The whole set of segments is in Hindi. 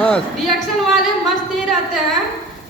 रिएक्शन वाले मस्त ही रहते हैं।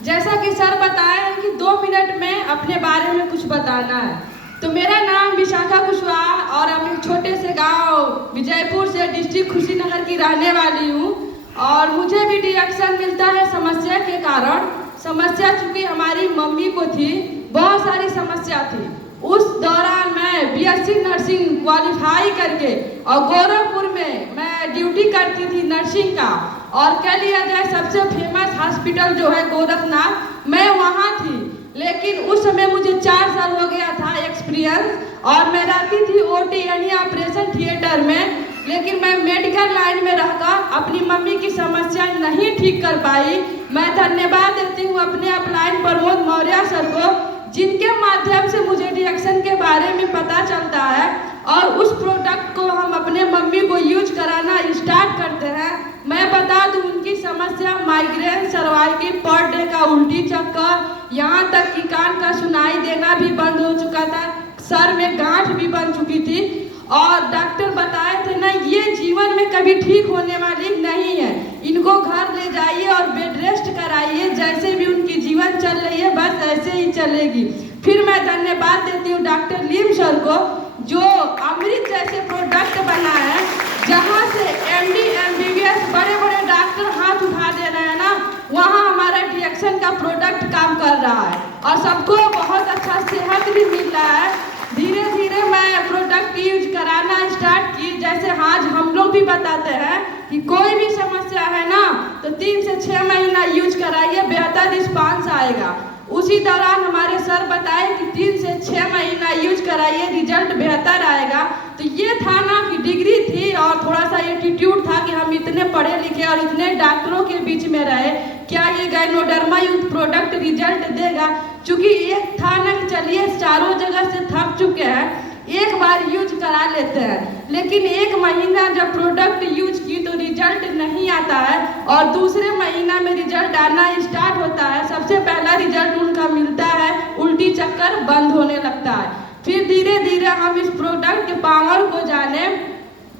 जैसा कि सर बताए हैं कि 2 मिनट में अपने बारे में कुछ बताना है। तो मेरा नाम विशाखा कुशवाहा और हम एक छोटे से गांव विजयपुर से डिस्ट्रिक्ट कुशीनगर की रहने वाली हूँ। और मुझे भी रिएक्शन मिलता है समस्या के कारण। समस्या चूँकि हमारी मम्मी को थी, बहुत सारी समस्या थी। उस दौरान मैं बीएससी नर्सिंग क्वालिफाई करके और गोरखपुर में मैं ड्यूटी करती थी नर्सिंग का। और कह लिया जाए सबसे फेमस हॉस्पिटल जो है गोरखनाथ, मैं वहाँ थी। लेकिन उस समय मुझे 4 साल हो गया था एक्सपीरियंस, और मैं रहती थी ओटी यानी ऑपरेशन थिएटर में। लेकिन मैं मेडिकल लाइन में रहकर अपनी मम्मी की समस्या नहीं ठीक कर पाई। मैं धन्यवाद देती हूँ अपने अपलाइन प्रमोद मौर्य सर को, जिनके माध्यम से मुझे रिएक्शन के बारे में पता चलता है। और उस प्रोडक्ट को हम अपने मम्मी को यूज कराना स्टार्ट करते हैं। मैं बता दूं उनकी समस्या माइग्रेन, सर्वाइकल, पर डे का उल्टी चक्कर, यहाँ तक कि कान का सुनाई देना भी बंद हो चुका था, सर में गांठ भी बन चुकी थी। और डॉक्टर बताए थे ना, ये जीवन में कभी ठीक होने वाली नहीं है, इनको घर ले जाइए और बेड रेस्ट कराइए, जैसे भी उनकी जीवन चल रही है बस ऐसे ही चलेगी। फिर मैं धन्यवाद देती हूँ डॉक्टर लीम सर को, जो अमृत जैसे प्रोडक्ट बनाए हैं, जहाँ से एमडी एमबीबीएस बड़े बड़े डॉक्टर हाथ उठा दे रहे हैं ना, वहाँ हमारा रिएक्शन का प्रोडक्ट काम कर रहा है और सबको बहुत अच्छा सेहत भी मिल रहा है। धीरे धीरे मैं प्रोडक्ट यूज कराना स्टार्ट की। जैसे आज हम लोग भी बताते हैं कि कोई भी समस्या है ना तो 3 से 6 महीना यूज कराइए, बेहतर रिस्पांस आएगा। उसी दौरान हमारे सर बताए कि 3 से 6 महीना यूज कराइए, रिजल्ट बेहतर आएगा। तो ये था ना कि डिग्री थी और थोड़ा सा एटीट्यूड था कि हम इतने पढ़े लिखे और इतने डॉक्टरों के बीच में रहे, क्या ये गायनोडर्मा यूथ प्रोडक्ट रिजल्ट देगा। चूँकि एक था ना कि चलिए चारों जगह से थक चुके हैं, एक बार यूज करा लेते हैं। लेकिन 1 महीना जब प्रोडक्ट यूज की तो रिजल्ट नहीं आता है, और दूसरे महीना में रिजल्ट आना स्टार्ट होता है। सबसे पहला रिजल्ट उनका मिलता है, उल्टी चक्कर बंद होने लगता है। फिर धीरे धीरे हम इस प्रोडक्ट के पावर को जाने,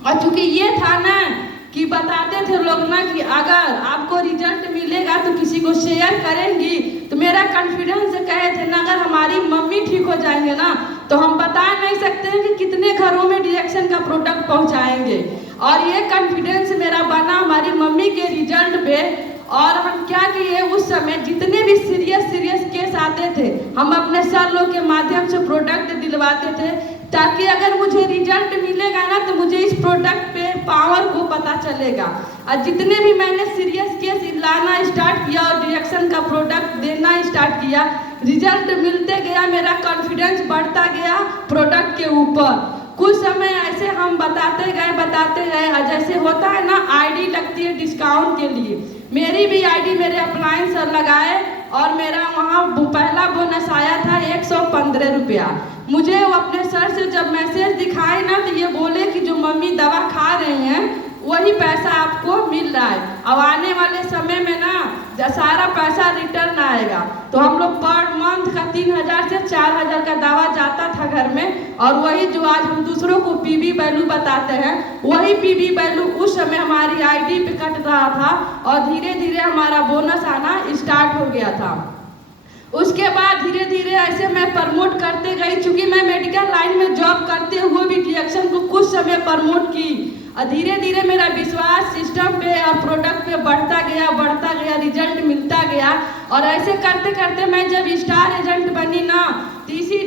और चूँकि ये था ना कि बताते थे लोग ना कि अगर आपको रिजल्ट मिलेगा तो किसी को शेयर करेंगी, तो मेरा कॉन्फिडेंस कहे थे ना अगर हमारी मम्मी ठीक हो जाएंगे ना तो हम बता नहीं सकते हैं कि कितने घरों में रिएक्शन का प्रोडक्ट पहुंचाएंगे। और ये कॉन्फिडेंस मेरा बना हमारी मम्मी के रिजल्ट पे। और हम क्या किए, उस समय जितने भी सीरियस केस आते थे हम अपने सर लोग के माध्यम से प्रोडक्ट दिलवाते थे, ताकि अगर मुझे रिजल्ट मिलेगा ना तो मुझे इस प्रोडक्ट पे पावर को पता चलेगा। और जितने भी मैंने सीरियस केस लाना स्टार्ट किया और रिएक्शन का प्रोडक्ट देना स्टार्ट किया, रिजल्ट मिलते गया, मेरा कॉन्फिडेंस बढ़ता गया प्रोडक्ट के ऊपर। कुछ समय ऐसे हम बताते गए, और जैसे होता है ना आईडी लगती है डिस्काउंट के लिए, मेरी भी आईडी मेरे अपलाइन सर लगाए और मेरा वहाँ पहला बोनस आया था 115 रुपया। मुझे वो अपने सर से जब मैसेज दिखाए ना तो ये बोले कि जो मम्मी दवा खा रही हैं वही पैसा आपको मिल रहा है। अब आने वाले समय में ना सारा पैसा रिटर्न आएगा। तो हम लोग पर मंथ का 3000 से 4000 का दवा जाता था घर में, और वही जो आज हम दूसरों को पीवी वैल्यू बताते हैं, वही पीवी वैल्यू उस समय हमारी आईडी पे कट रहा था, और धीरे धीरे हमारा बोनस आना स्टार्ट हो गया था। उसके बाद धीरे धीरे ऐसे मैं प्रमोट करते गई। चूँकि मैं मेडिकल लाइन में जॉब करते हुए भी रिएक्शन को कुछ समय प्रमोट की, और धीरे धीरे मेरा विश्वास सिस्टम पे और प्रोडक्ट पे बढ़ता गया, रिजल्ट मिलता गया। और ऐसे करते करते मैं जब स्टार एजेंट बनी ना, तो इसी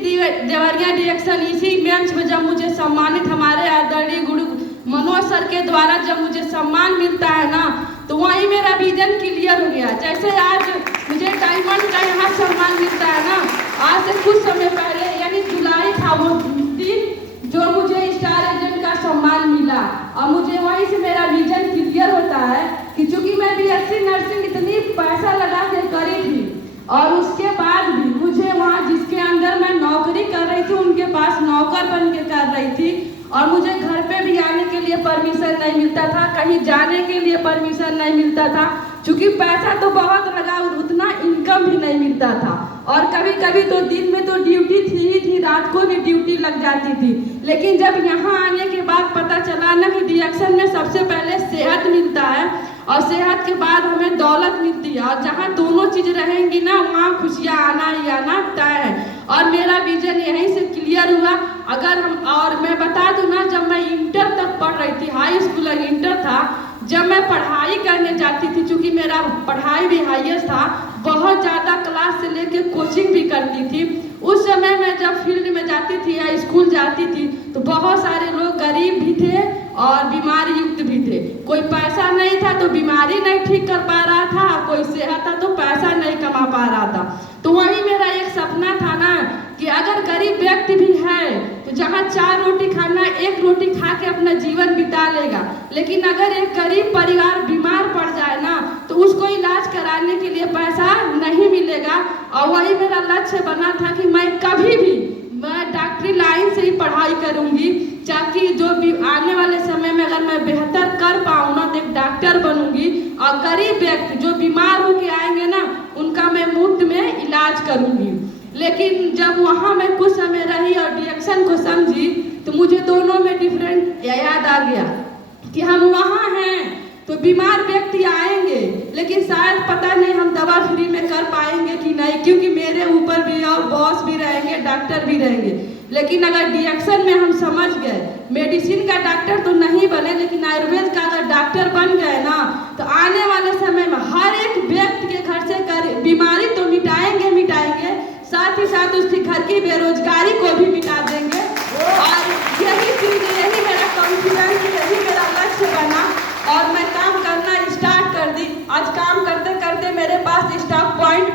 देवरिया रिएक्शन इसी मंच में जब मुझे सम्मानित हमारे आदरणीय गुरु मनोज सर के द्वारा जब मुझे सम्मान मिलता है ना, तो वहीं मेरा विजन क्लियर हो गया। जैसे आज मुझे डायमंड का यहाँ सम्मान मिलता है ना, आज से कुछ समय पहले यानी जुलाई था वो दिन जो मुझे स्टार एजेंट का सम्मान मिला। और मुझे वहीं से मेरा विजन क्लियर होता है कि चूँकि मैं बीएससी नर्सिंग इतनी पैसा लगा के करी थी, और उसके बाद भी मुझे वहाँ जिसके अंदर मैं नौकरी कर रही थी उनके पास नौकर बन के कर रही थी, और मुझे घर पे भी आने के लिए परमिशन नहीं मिलता था, कहीं जाने के लिए परमिशन नहीं मिलता था। क्योंकि पैसा तो बहुत लगा और उतना इनकम भी नहीं मिलता था। और कभी कभी तो दिन में तो ड्यूटी थी ही थी, रात को भी ड्यूटी लग जाती थी। लेकिन जब यहाँ आने के बाद पता चला ना कि डीएक्शन में सबसे पहले सेहत मिलता है और सेहत के बाद हमें दौलत मिलती है, और जहाँ दोनों चीज़ रहेंगी ना वहाँ खुशियाँ आना ही आना तय है। और मेरा विजन यहीं से क्लियर हुआ। अगर हम, और मैं बता दूँ ना, जब मैं इंटर तक पढ़ रही थी, हाई स्कूल और इंटर था, जब मैं पढ़ाई करने जाती थी, चूँकि मेरा पढ़ाई भी हाईएस्ट था, बहुत ज़्यादा क्लास से लेके कोचिंग भी करती थी। उस समय मैं जब फील्ड में जाती थी या स्कूल जाती थी तो बहुत सारे लोग गरीब भी थे और बीमारी युक्त भी थे। कोई पैसा नहीं था तो बीमारी नहीं ठीक कर पा रहा था, कोई सेहत था तो पैसा नहीं कमा पा रहा था। तो वही मेरा एक सपना था ना कि अगर गरीब व्यक्ति भी है तो जहाँ 4 रोटी खाना, 1 रोटी खा के अपना जीवन बिता लेगा। लेकिन अगर एक गरीब परिवार बीमार पड़ जाए ना तो उसको इलाज कराने के लिए पैसा नहीं मिलेगा। और वही मेरा लक्ष्य बना था कि मैं कभी भी डॉक्टरी लाइन से ही पढ़ाई करूंगी, ताकि जो भी आने वाले समय में अगर मैं बेहतर कर पाऊँ ना तो एक डॉक्टर बनूंगी और गरीब व्यक्ति जो बीमार होके आएंगे ना उनका मैं मुफ्त में इलाज करूंगी। लेकिन जब वहाँ मैं कुछ समय रही और डीएक्शन को समझी तो मुझे दोनों में डिफरेंट याद आ गया कि हम वहाँ हैं तो बीमार व्यक्ति आएंगे, लेकिन शायद पता नहीं हम दवा फ्री में कर पाएंगे कि नहीं, क्योंकि मेरे ऊपर भी और बॉस भी रहेंगे, डॉक्टर भी रहेंगे। लेकिन अगर डीएक्शन में हम समझ गए, मेडिसिन का डॉक्टर तो नहीं बने लेकिन आयुर्वेद का अगर डॉक्टर बन गए ना तो आने वाले समय में हर एक व्यक्ति के घर से बीमारी तो मिटाएंगे, साथ ही साथ उसके घर की बेरोजगारी को भी मिटा देंगे। और यही चीज़, यही मेरा कॉन्फिडेंस, यही मेरा लक्ष्य बना और मैं काम करना स्टार्ट कर दी। आज काम करते करते मेरे पास स्टॉक पॉइंट